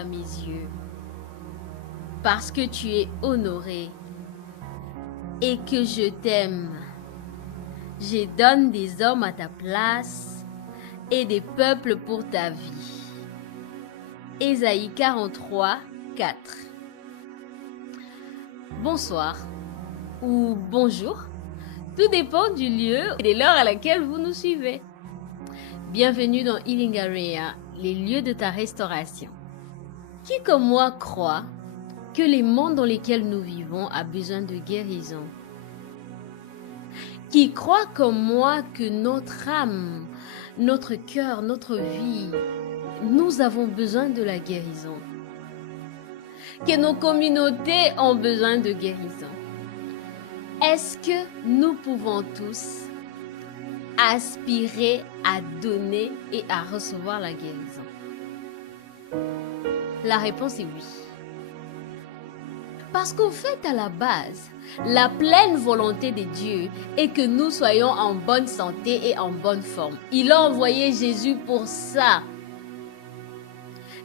à mes yeux, parce que tu es honoré et que je t'aime. Je donne des hommes à ta place et des peuples pour ta vie. Ésaïe 43, 4. Bonsoir ou bonjour, tout dépend du lieu et de l'heure à laquelle vous nous suivez. Bienvenue dans Healing Area, les lieux de ta restauration. Qui comme moi croit que les mondes dans lesquels nous vivons a besoin de guérison? Qui croit comme moi que notre âme, notre cœur, notre vie, nous avons besoin de la guérison? Que nos communautés ont besoin de guérison? Est-ce que nous pouvons tous aspirer à donner et à recevoir la guérison? La réponse est oui. Parce qu'au fait, à la base, la pleine volonté de Dieu est que nous soyons en bonne santé et en bonne forme. Il a envoyé Jésus pour ça.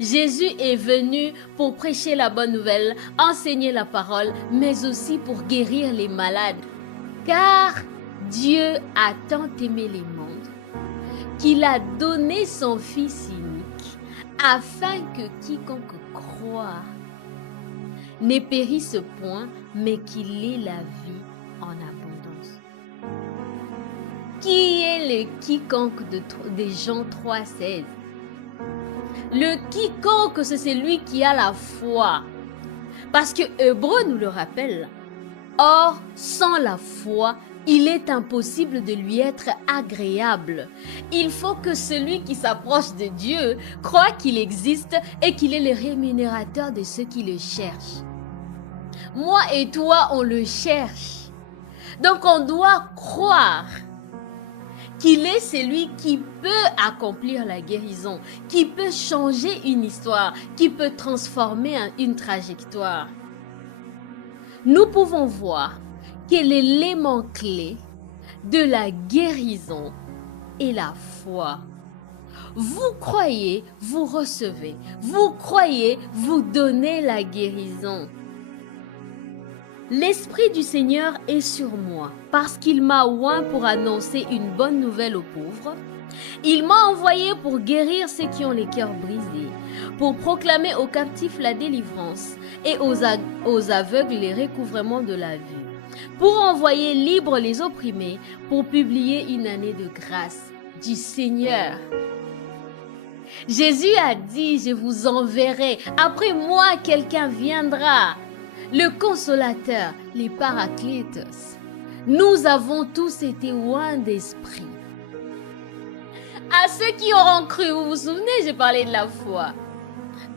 Jésus est venu pour prêcher la bonne nouvelle, enseigner la parole, mais aussi pour guérir les malades. Car Dieu a tant aimé les mondes qu'il a donné son Fils unique afin que quiconque croit ne périsse point, mais qu'il ait la vie en abondance. Qui est le quiconque de Jean 3,16? Le quiconque, c'est celui qui a la foi. Parce que Hébreu nous le rappelle. Or, sans la foi, il est impossible de lui être agréable. Il faut que celui qui s'approche de Dieu croit qu'il existe et qu'il est le rémunérateur de ceux qui le cherchent. Moi et toi, on le cherche. Donc, on doit croire qu'il est celui qui peut accomplir la guérison, qui peut changer une histoire, qui peut transformer une trajectoire. Nous pouvons voir que l'élément clé de la guérison est la foi. Vous croyez, vous recevez. Vous croyez, vous donnez la guérison. L'Esprit du Seigneur est sur moi parce qu'il m'a oint pour annoncer une bonne nouvelle aux pauvres. Il m'a envoyé pour guérir ceux qui ont les cœurs brisés, pour proclamer aux captifs la délivrance et aux aveugles les recouvrements de la vue, pour envoyer libres les opprimés, pour publier une année de grâce du Seigneur. Jésus a dit, je vous enverrai, après moi quelqu'un viendra. Le consolateur, les paraclétos. Nous avons tous été oints d'esprit. À ceux qui auront cru, vous vous souvenez, j'ai parlé de la foi.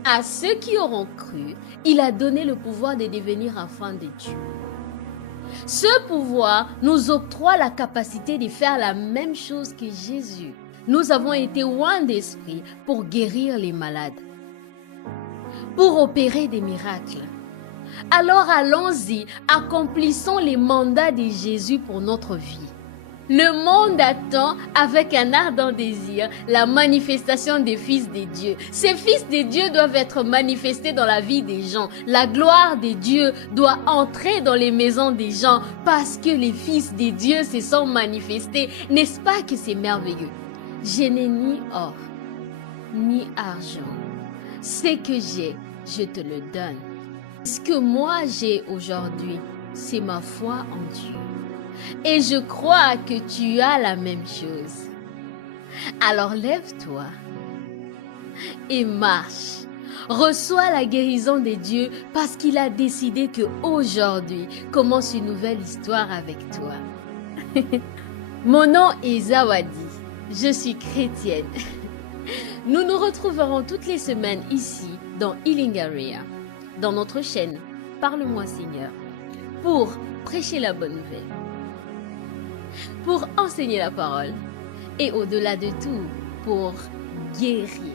À ceux qui auront cru, il a donné le pouvoir de devenir enfants de Dieu. Ce pouvoir nous octroie la capacité de faire la même chose que Jésus. Nous avons été oints d'esprit pour guérir les malades, pour opérer des miracles. Alors allons-y, accomplissons les mandats de Jésus pour notre vie. Le monde attend avec un ardent désir la manifestation des fils de Dieu. Ces fils de Dieu doivent être manifestés dans la vie des gens. La gloire de Dieu doit entrer dans les maisons des gens parce que les fils de Dieu se sont manifestés. N'est-ce pas que c'est merveilleux? Je n'ai ni or, ni argent. Ce que j'ai, je te le donne. Ce que moi j'ai aujourd'hui, c'est ma foi en Dieu. Et je crois que tu as la même chose. Alors lève-toi et marche. Reçois la guérison de Dieu parce qu'il a décidé qu'aujourd'hui commence une nouvelle histoire avec toi. Mon nom est Zawadi. Je suis chrétienne. Nous nous retrouverons toutes les semaines ici dans Healing Area, dans notre chaîne Parle-moi Seigneur, pour prêcher la bonne nouvelle, pour enseigner la parole et au-delà de tout, pour guérir.